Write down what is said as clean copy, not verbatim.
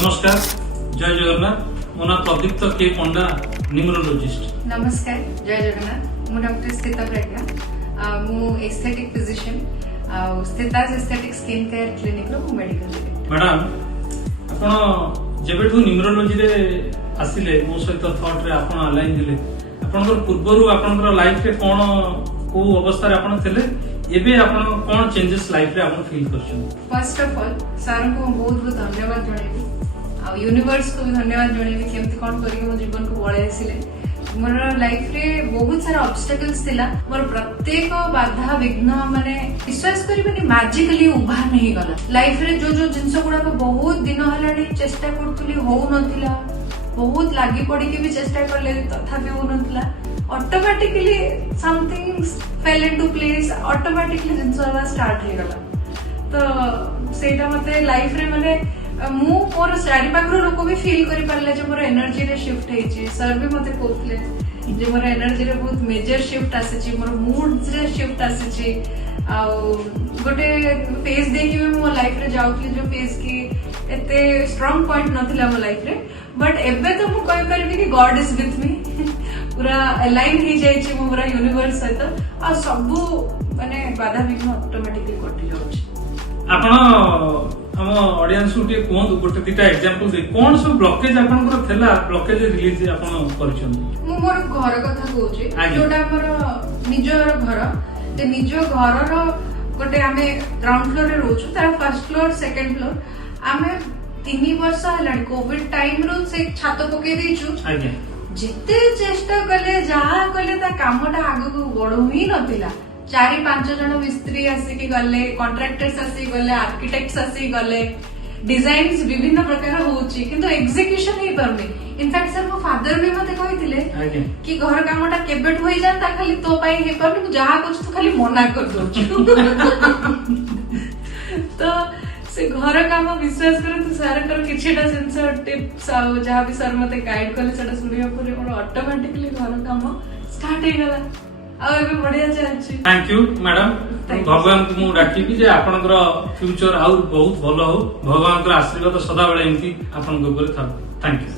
नमस्कार, जय जगन्नाथ। मो ना प्रदीप्त के पंडा, न्यूमरोलॉजिस्ट। नमस्कार, जय जगन्नाथ। मु डॉक्टर स्थिता प्रज्ञा, मु aesthetic physician, Sthita's aesthetic skin care clinic रो मेडिकल डायरेक्टर। मैडम, आपण जेबेठू न्यूमरोलॉजी रे आसिले मो सहित थॉट रे आपण अलाइन दिले, आपनकर पूर्वरु आपनकर लाइफ रे कोन को अवस्था रे आपण थिले, एबे आपण कोन चेंजेस लाइफ रे आपण फील करछन? फर्स्ट ऑफ ऑल सर को बहुत बहुत धन्यवाद जणेबी, आ यूनिवर्स को भी धन्यवाद जणेबी केमति कोन करी मो जीवन को बळे आसिले। मोर लाइफ रे बहुत सारा ऑब्स्टेकल्स थिला, मोर प्रत्येक बाधा विघ्न माने विश्वास करिबेनी मैजिकली उभा नहीं गला। लाइफ रे जो जो जिंस गुडा को बहुत दिन हलाडी चेष्टा करतुली हो नथिला, बहुत लागि पड़ी के भी चेष्टा करले तथापि हो नथिला। Automatically something fell into place, automatically जिंस वाला स्टार्ट हे गला। तो सेटा मते लाइफ रे माने मु मोर चारि पाखरो लोक भी फील करि पारले जे मोर एनर्जी रे शिफ्ट हेछि। सर भी मते कहथले जे मोर एनर्जी रे बहुत मेजर शिफ्ट आसेछि, मोर मूड रे शिफ्ट आसेछि। आ गोटे फेज देखि मो लाइफ रे जाउतली जो फेज की एते स्ट्रांग पॉइंट नथिला मो लाइफ रे, बट एबे तो मु कहि परबी कि गॉड इज विथ मी। पूरा अलाइन हे जाइछि मो पूरा यूनिवर्स सहित, आ सब माने बाधा विघ्न ऑटोमेटिकली कटि जाउछि। आपण हम ऑडियंस को टे कोन गोटे दिटा एग्जांपल दे कोन सब ब्लॉकेज आपनकर थेला, ब्लॉकेज रिलीज आपण करछन? मु मोर घर कथा कहूछि, जोटा मोर निजर घर, ते निज घर रो गोटे आमे ग्राउंड फ्लोर रे रहउछु, तार फर्स्ट फ्लोर सेकंड फ्लोर आमे 3 वर्ष हलानी कोविड टाइम रो से छात पके देछु। आज्ञा जेते चेष्टा कले जहा कले ता कामटा आगु को बढो ही नथिला। 4-5 जन मिस्त्री आसिकी गले, कॉन्ट्रैक्टर्स आसी गले, आर्किटेक्ट्स आसी गले, डिजाइन्स विभिन्न प्रकार होउची, किंतु एग्जीक्यूशन हे परमे। इनफैक्ट सर मो फादर भी मते कहिथिले कि घर कामटा केबेट होई जाता, खाली तो पाई हे परमे, तू जहा कुछ तू खाली मना कर दोछु। तो से घर काम विश्वास कर तू सर कर किछटा सेंसर टिप्स आ जहा भी सर मते गाइड करले सेटा सुनिया परे मोर ऑटोमेटिकली घर काम स्टार्ट हे गला। आ एबे बढ़िया चलछि। Thank you madam. भगवान को मु डाकिबी जे आपनकर फ्यूचर आउ बहुत भलो हो, भगवान कर आशीर्वाद सदा बेले एंती आपन ऊपर थाउ। Thank you.